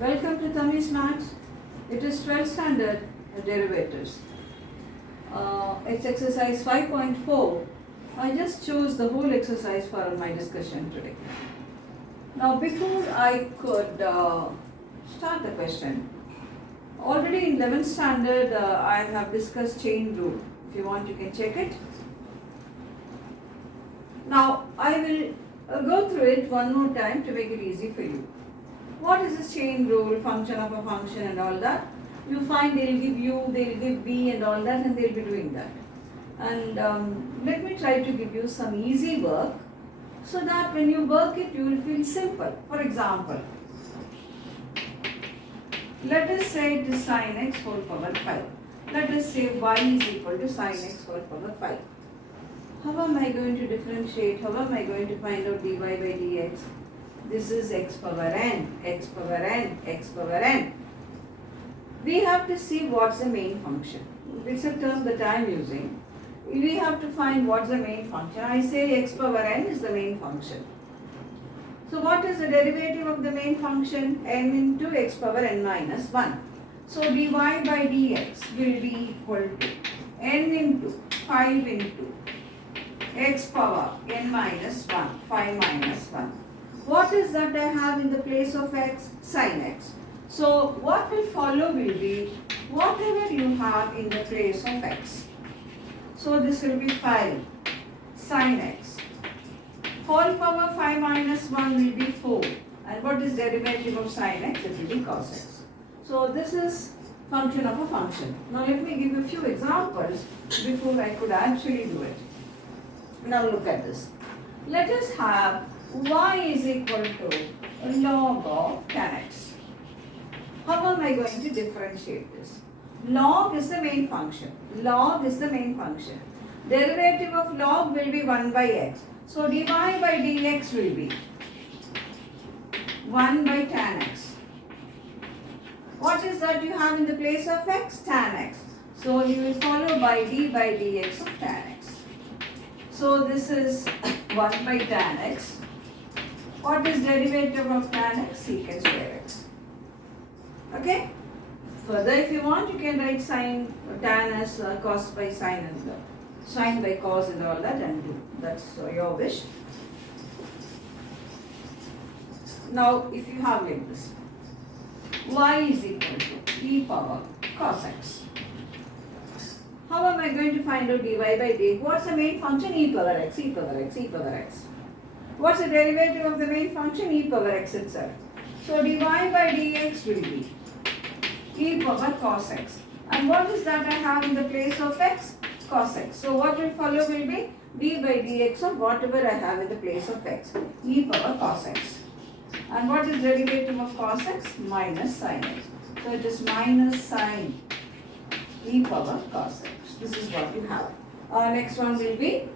Welcome to Tami's Maths. It is 12th standard derivatives. It's exercise 5.4. I just chose the whole exercise for my discussion today. Now before I could start the question, already in 11th standard I have discussed chain rule. If you want you can check it. Now I will go through it one more time to make it easy for you. What is this chain rule, function of a function and all that? You find they'll give u, they'll give b and all that, and they'll be doing that. And let me try to give you some easy work so that when you work it you will feel simple. For example, let us say it is sin x whole power 5. Let us say y is equal to sin x whole power 5. How am I going to differentiate? How am I going to find out dy by dx? This is x power n, x power n, x power n. We have to see what's the main function. It's a term that I am using. We have to find what's the main function. I say x power n is the main function. So what is the derivative of the main function? N into x power n minus 1. So dy by dx will be equal to n into 5 into x power n minus 1, 5 minus 1. What is that I have in the place of x? Sin x. So what will follow will be whatever you have in the place of x. So this will be 5 sin x. Whole power 5 minus 1 will be 4. And what is derivative of sin x? It will be cos x. So this is function of a function. Now let me give you a few examples before I could actually do it. Now look at this. Let us have y is equal to log of tan x. How am I going to differentiate this? Log is the main function. Log is the main function. Derivative of log will be 1 by x. So dy by dx will be 1 by tan x. What is that you have in the place of x? Tan x. So you will follow by d by dx of tan x. So this is 1 by tan x. What is derivative of tan x? Secant square x. Okay? Further, if you want, you can write sin tan as cos by sin and sin by cos and all that and do. That's your wish. Now, if you have like this, y is equal to e power cos x. How am I going to find out dy by dx? What's the main function? E power x, e power x, e power x. What's the derivative of the main function? E power x itself. So dy by dx will be e power cos x. And what is that I have in the place of x? Cos x. So what will follow will be d by dx of whatever I have in the place of x. E power cos x. And what is derivative of cos x? Minus sin x. So it is minus sin e power cos x. This is what you have. Next one will be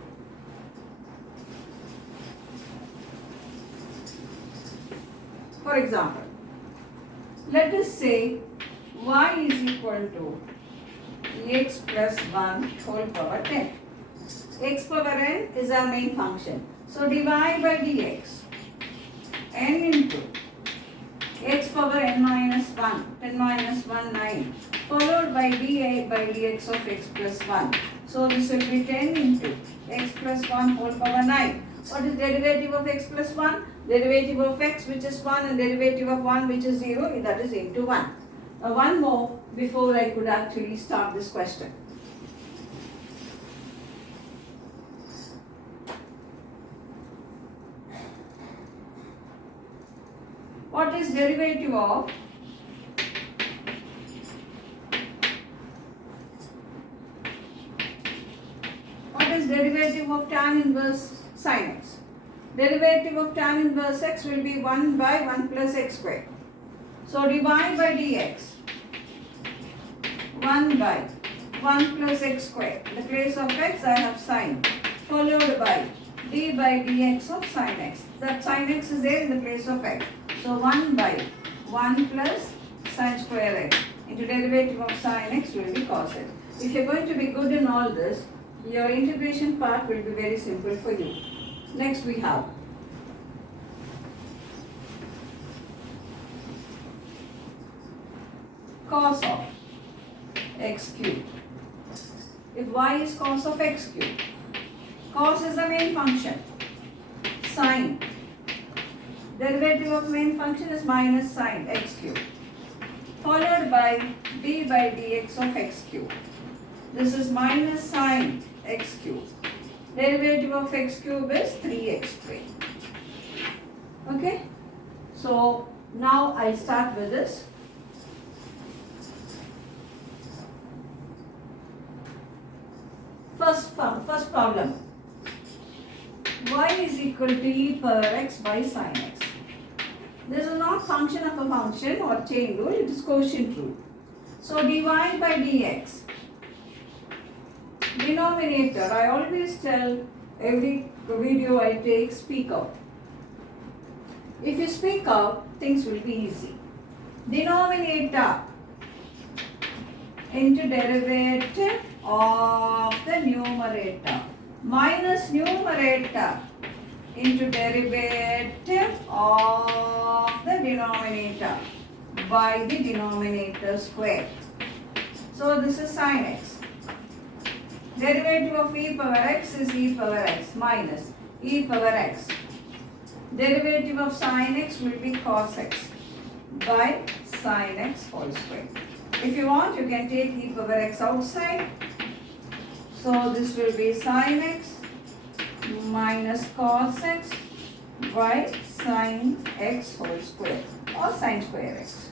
for example, let us say y is equal to x plus 1 whole power 10. X power n is our main function. So dy by dx n into x power n minus 1, 10 minus 1, 9, followed by d by dx of x plus 1. So this will be 10 into x plus 1 whole power 9. What is derivative of x plus 1? Derivative of x which is 1 and derivative of 1 which is 0, that is into 1. One more before I could actually start this question. What is derivative of tan inverse sin x? Derivative of tan inverse x will be 1 by 1 plus x square. So dy by dx 1 by 1 plus x square. In the place of x I have sin followed by d by dx of sin x. That sin x is there in the place of x. So 1 by 1 plus sin square x into derivative of sin x will be cos x. If you are going to be good in all this, your integration part will be very simple for you. Next we have cos of x cube. If y is cos of x cube, cos is the main function, sine, derivative of main function is minus sine x cube, followed by d by dx of x cube. This is minus sine x cube. Derivative of x cube is 3x3. Okay? So now I'll start with this. First problem. Y is equal to e power x by sine x. This is not function of a function or chain rule, it is quotient rule. So dy by dx. Denominator, I always tell every video I take, speak out. If you speak out, things will be easy. Denominator into derivative of the numerator minus numerator into derivative of the denominator by the denominator square. So this is sine x. Derivative of e power x is e power x minus e power x. Derivative of sine x will be cos x by sine x whole square. If you want, you can take e power x outside. So this will be sine x minus cos x by sine x whole square or sine square x.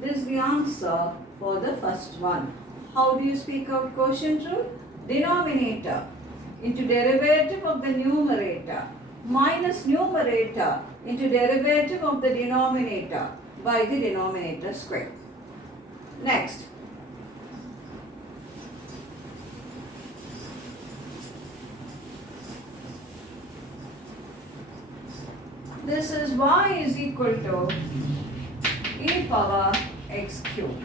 This is the answer for the first one. How do you speak out quotient rule? Denominator into derivative of the numerator minus numerator into derivative of the denominator by the denominator square. Next. This is y is equal to e power x cube.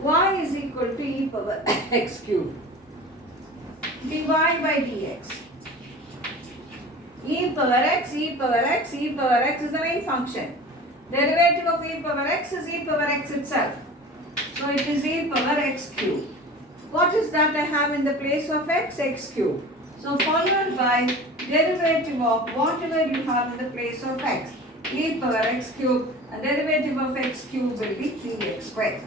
Y is equal to e power x cube. Dy by dx. E power x, e power x, e power x is the main function. Derivative of e power x is e power x itself. So it is e power x cube. What is that I have in the place of x? X cube. So followed by derivative of whatever you have in the place of x. E power x cube and derivative of x cube will be 3x squared.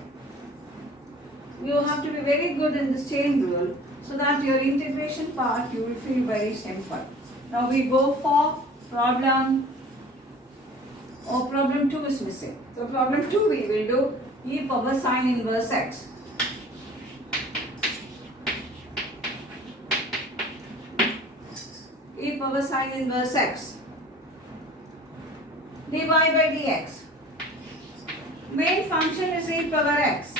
You have to be very good in this chain rule so that your integration part you will feel very simple. Now we go for problem 2 is missing. So problem 2 we will do e power sine inverse x. E power sine inverse x. Dy by dx. Main function is e power x.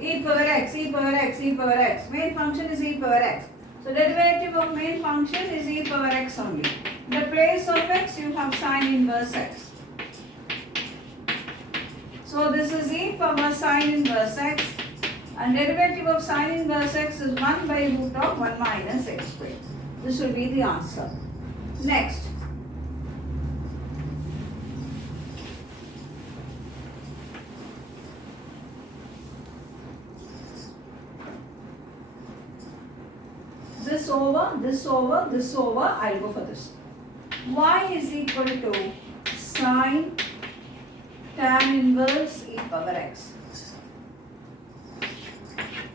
E power x, e power x, e power x. Main function is e power x. So derivative of main function is e power x only. In the place of x you have sine inverse x. So this is e power sine inverse x and derivative of sine inverse x is 1 by root of 1 minus x squared. This will be the answer. Next. This over, this over, this over, I'll go for this. Y is equal to sine tan inverse e power x.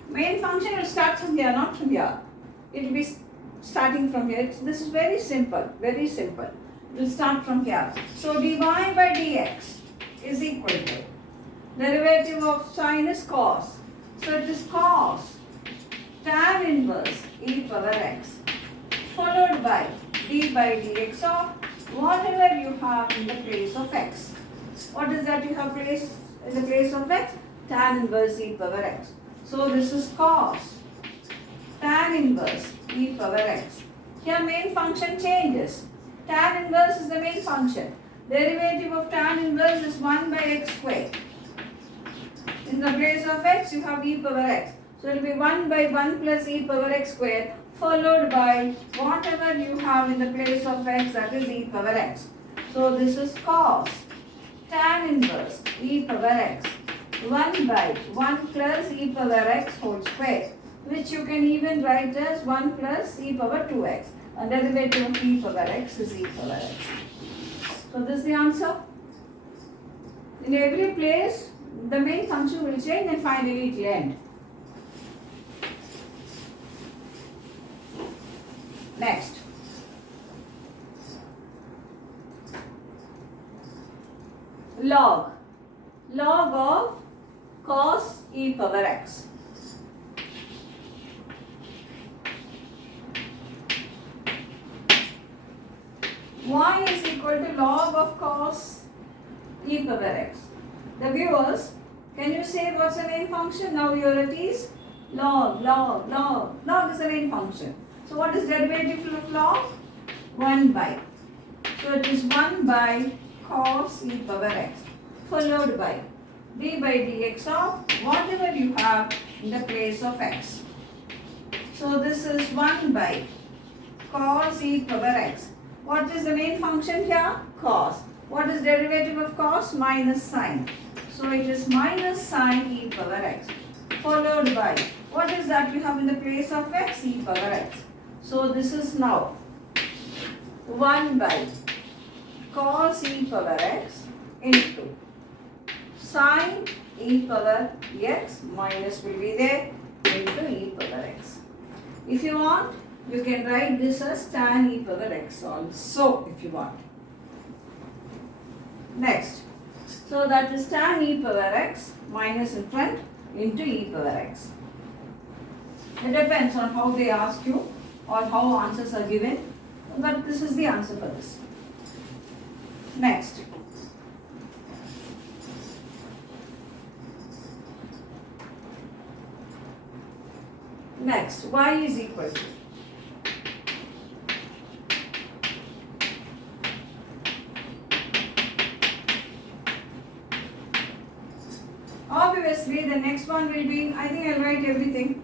Main function will start from here, not from here. It will be starting from here. This is very simple, very simple. We'll start from here. So dy by dx is equal to derivative of sine is cos. So it is cos tan inverse e power x followed by d by dx of whatever you have in the place of x. What is that you have placed in the place of x? Tan inverse e power x. So this is cos tan inverse e power x. Here main function changes. Tan inverse is the main function. Derivative of tan inverse is 1 by x squared. In the place of x you have e power x. So it will be 1 by 1 plus e power x squared followed by whatever you have in the place of x, that is e power x. So this is cos tan inverse e power x 1 by 1 plus e power x whole square, which you can even write as 1 plus e power 2x. And derivative of e power x is e power x. So this is the answer. In every place, the main function will change and finally it will end. Next. Log. Log of cos e power x. Y is equal to log of cos e power x. The viewers, can you say what's the main function? Now you're at ease. Log, log, log. Log is the main function. So what is derivative of log? 1 by. So it is 1 by cos e power x followed by d by dx of whatever you have in the place of x. So this is 1 by cos e power x. What is the main function here? Cos. What is derivative of cos? Minus sine. So it is minus sine e power x followed by, what is that you have in the place of x? E power x. So this is now 1 by cos e power x into sine e power x minus will be there into e power x. If you want, you can write this as tan e power x also if you want. Next. So that is tan e power x minus in front into e power x. It depends on how they ask you or how answers are given. But this is the answer for this. Next. Next, y is equal to obviously the next one will be, I think I'll write everything.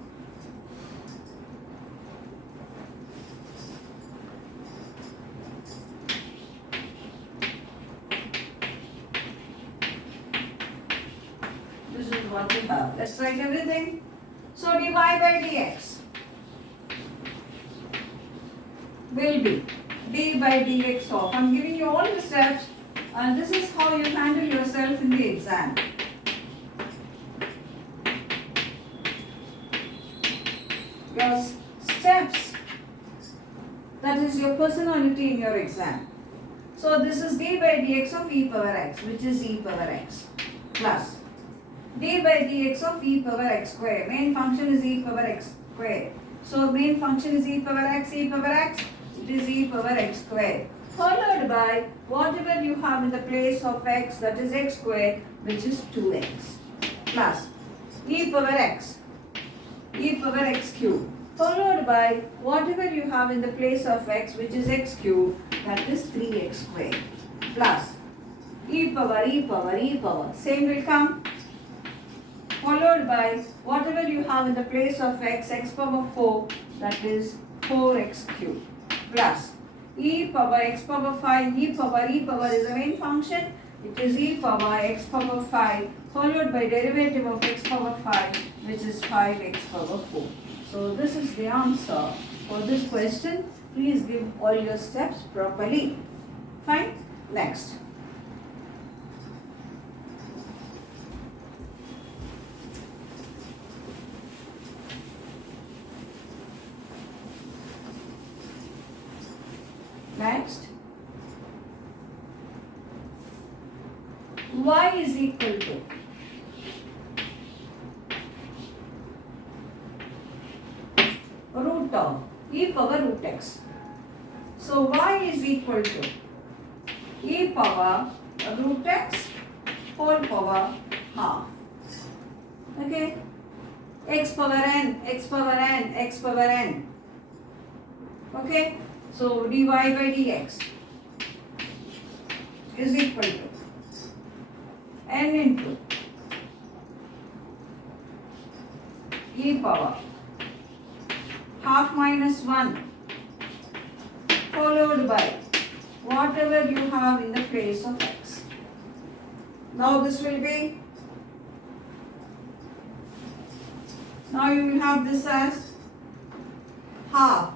This is what we have. Let's write everything. So dy by dx will be d by dx of, I'm giving you all the steps and this is how you handle yourself in the exam. Your steps, that is your personality in your exam. So this is d by dx of e power x, which is e power x plus d by dx of e power x square. Main function is e power x square. So main function is e power x, it is e power x square. Followed by whatever you have in the place of x, that is x square, which is 2x. Plus e power x cube. Followed by whatever you have in the place of x, which is x cube, that is 3x square. Plus e power, same will come. Followed by whatever you have in the place of x, x power 4, that is 4x cube. Plus e power x power 5, e power is the main function. It is e power x power 5 followed by derivative of x power 5, which is 5x power 4. So this is the answer for this question. Please give all your steps properly. Fine. Next. Next, y is equal to root of e power root x. So y is equal to e power root x whole power half. Okay, x power n, x power n, x power n. Okay. So dy by dx is equal to n into e power half minus 1 followed by whatever you have in the place of x. Now this will be Now you will have this as half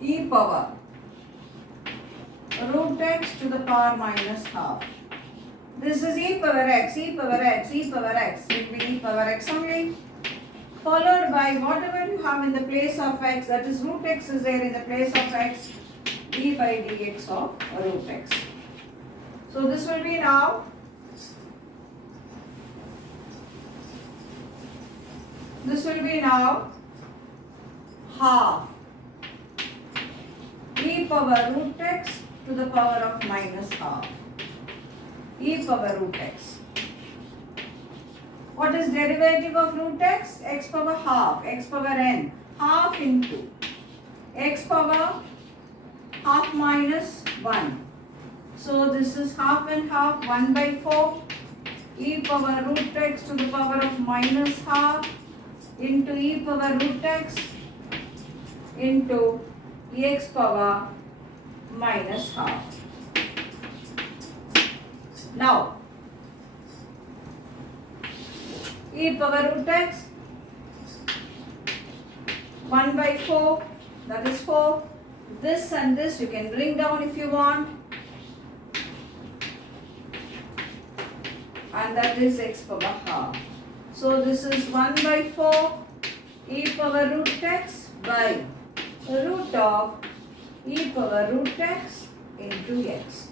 e power root x to the power minus half. This is e power x, e power x, e power x. It will be e power x only. Followed by whatever you have in the place of x, that is root x is there in the place of x, d by dx of root x. So this will be now half e power root x to the power of minus half. E power root x. What is derivative of root x? X power half, x power n. Half into x power half minus 1. So this is half and half, 1 by 4. E power root x to the power of minus half into e power root x into x power minus half. Now, e power root x, 1 by 4, that is 4. This and this you can bring down if you want. And that is x power half. So this is 1 by 4 e power root x by root of e power root x into x.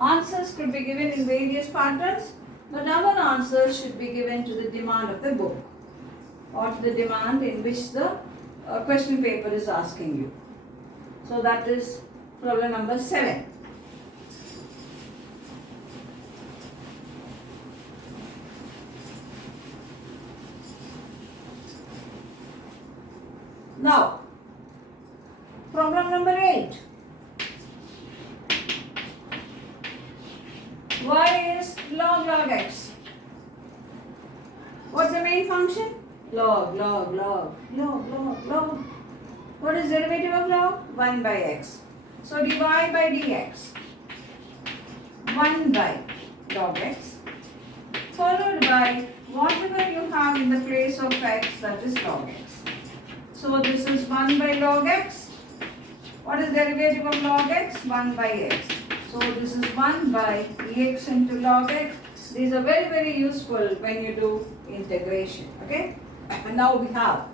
Answers could be given in various patterns, but our answers should be given to the demand of the book or to the demand in which the question paper is asking you. So that is problem number 7. Now, problem number 8. Y is log x. What's the main function? Log. What is derivative of log? 1 by x. So dy by dx. 1 by log x. Followed by whatever you have in the place of x, that is log x. So this is 1 by log x. What is derivative of log x? 1 by x. So this is 1 by x into log x. These are very, very useful when you do integration. Okay? And now we have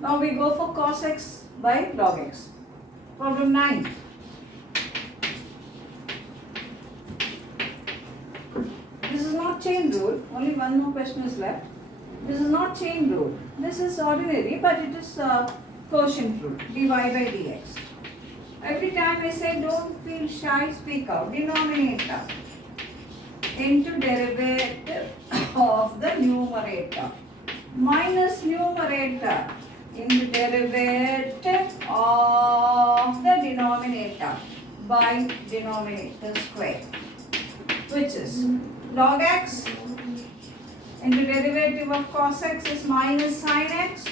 now we go for cos x by log x. Problem 9. This is not chain rule. Only one more question is left. This is not chain rule. This is ordinary, but it is quotient rule. Dy by dx. Every time I say don't feel shy, speak out. Denominator into derivative of the numerator minus numerator into derivative of the denominator by denominator square, which is log x into derivative of cos x is minus sin x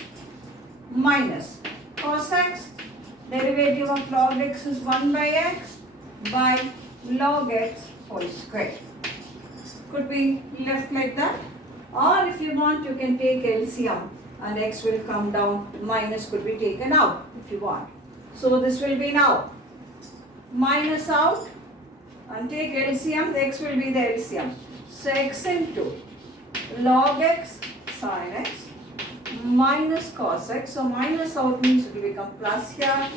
minus cos x, derivative of log x is 1 by x by log x whole square. Could be left like that, or if you want you can take LCM and x will come down, minus could be taken out if you want. So this will be now minus out and take LCM, the x will be the LCM. So x into log x sin x minus cos x. So minus out means it will become plus here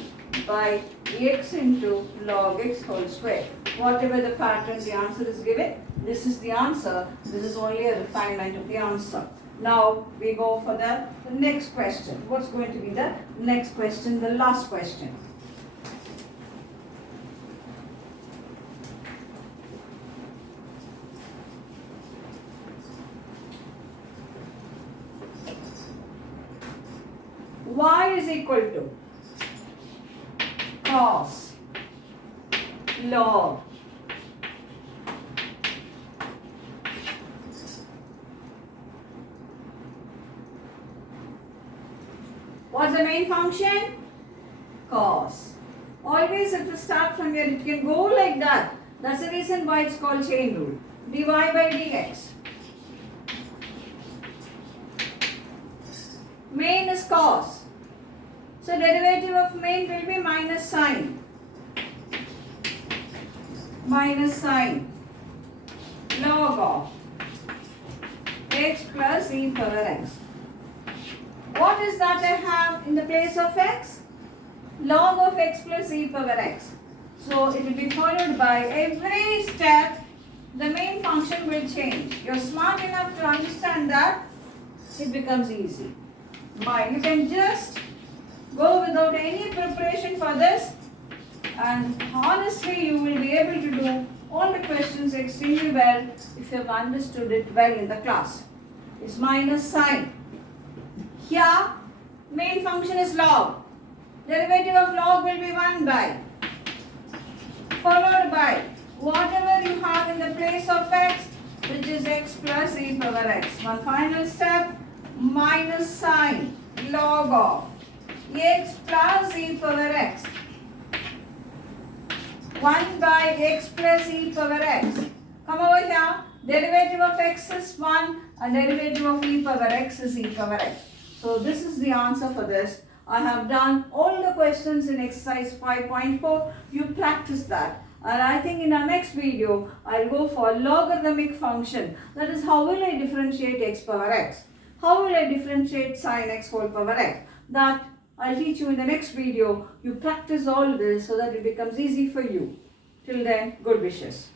by x into log x whole square. Whatever the pattern the answer is given, this is the answer. This is only a refinement of the answer. Now we go for the next question. What's going to be the next question, the last question? Y is equal to cos, log. What's the main function? Cos. Always it will start from here. It can go like that. That's the reason why it's called chain rule. dy by dx. Main is cos. So derivative of main will be minus sine. Minus sine. Log of x plus e power x. What is that I have in the place of x? Log of x plus e power x. So it will be followed by every step the main function will change. You're smart enough to understand that, it becomes easy. But you can just go without any preparation for this, and honestly you will be able to do all the questions extremely well if you have understood it well in the class. It's minus sine. Here main function is log. Derivative of log will be 1 by, followed by whatever you have in the place of x, which is x plus e power x. One final step, minus sine log of x plus e power x. 1 by x plus e power x. Come over here. Derivative of x is 1 and derivative of e power x is e power x. So this is the answer for this. I have done all the questions in exercise 5.4. You practice that. And I think in our next video, I'll go for logarithmic function. That is, how will I differentiate x power x? How will I differentiate sine x whole power x? That I'll teach you in the next video. You practice all this so that it becomes easy for you. Till then, good wishes.